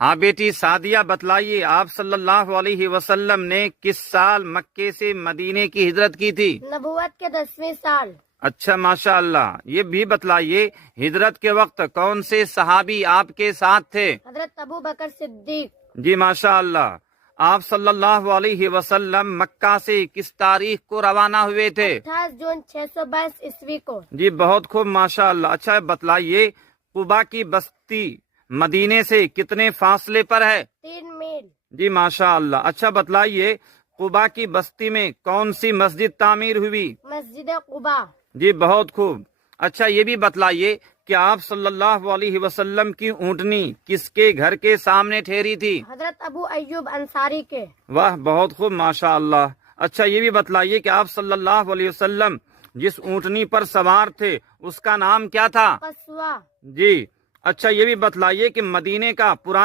ہاں بیٹی سعدیہ بتلائیے، آپ صلی اللہ علیہ وسلم نے کس سال مکے سے مدینے کی ہجرت کی تھی؟ نبوت کے 10ویں سال۔ اچھا ماشاء اللہ۔ یہ بھی بتلائیے ہجرت کے وقت کون سے صحابی آپ کے ساتھ تھے؟ حضرت ابو بکر صدیق۔ جی ماشاء اللہ۔ آپ صلی اللہ علیہ وسلم مکہ سے کس تاریخ کو روانہ ہوئے تھے؟ 28 جون 622 عیسوی کو۔ جی بہت خوب ماشاء اللہ۔ اچھا بتلائیے قبا کی بستی مدینے سے کتنے فاصلے پر ہے؟ 3 میل۔ جی ماشاء اللہ۔ اچھا بتلائیے قبا کی بستی میں کون سی مسجد تعمیر ہوئی؟ مسجد قباء۔ جی بہت خوب۔ اچھا یہ بھی بتلائیے کہ آپ صلی اللہ علیہ وسلم کی اونٹنی کس کے گھر کے سامنے ٹھہری تھی؟ حضرت ابو ایوب انصاری کے۔ واہ بہت خوب ماشاء اللہ۔ اچھا یہ بھی بتلائیے کہ آپ صلی اللہ علیہ وسلم جس اونٹنی پر سوار تھے اس کا نام کیا تھا؟ قصوہ۔ جی اچھا یہ بھی بتلائیے کہ مدینے کا پرانا